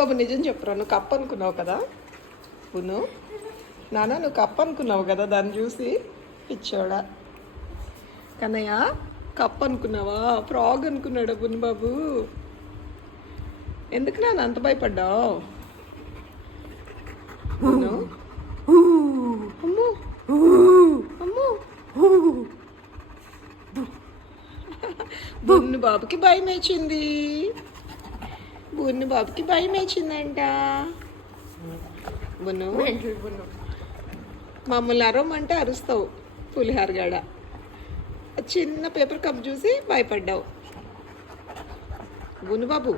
బాబు నిజం చెప్పురా, నువ్వు కప్ప అనుకున్నావు కదా బును? నాన్న నువ్వు కప్ప అనుకున్నావు కదా దాన్ని చూసి? పిచ్చోడా. కన్నయ్య కప్ప అనుకున్నావా? ఫ్రాగ్ అనుకున్నాడా బును బాబు? ఎందుకు నాన్న అంత భయపడ్డావు? బును అమ్మో అమ్మో, బున్ను బాబుకి భయం వేసింది. బున్ను బాబుకి భయం వేసిందంట. బున్ను మమ్మల్ని అరవమంటే అరుస్తావు పులిహారగాడ. చిన్న పేపర్ కప్ చూసి భయపడ్డావు బున్ను బాబు.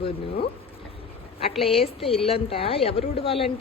బున్ను అట్లా వేస్తే ఇల్లంతా ఎవరు ఉడవాలంటే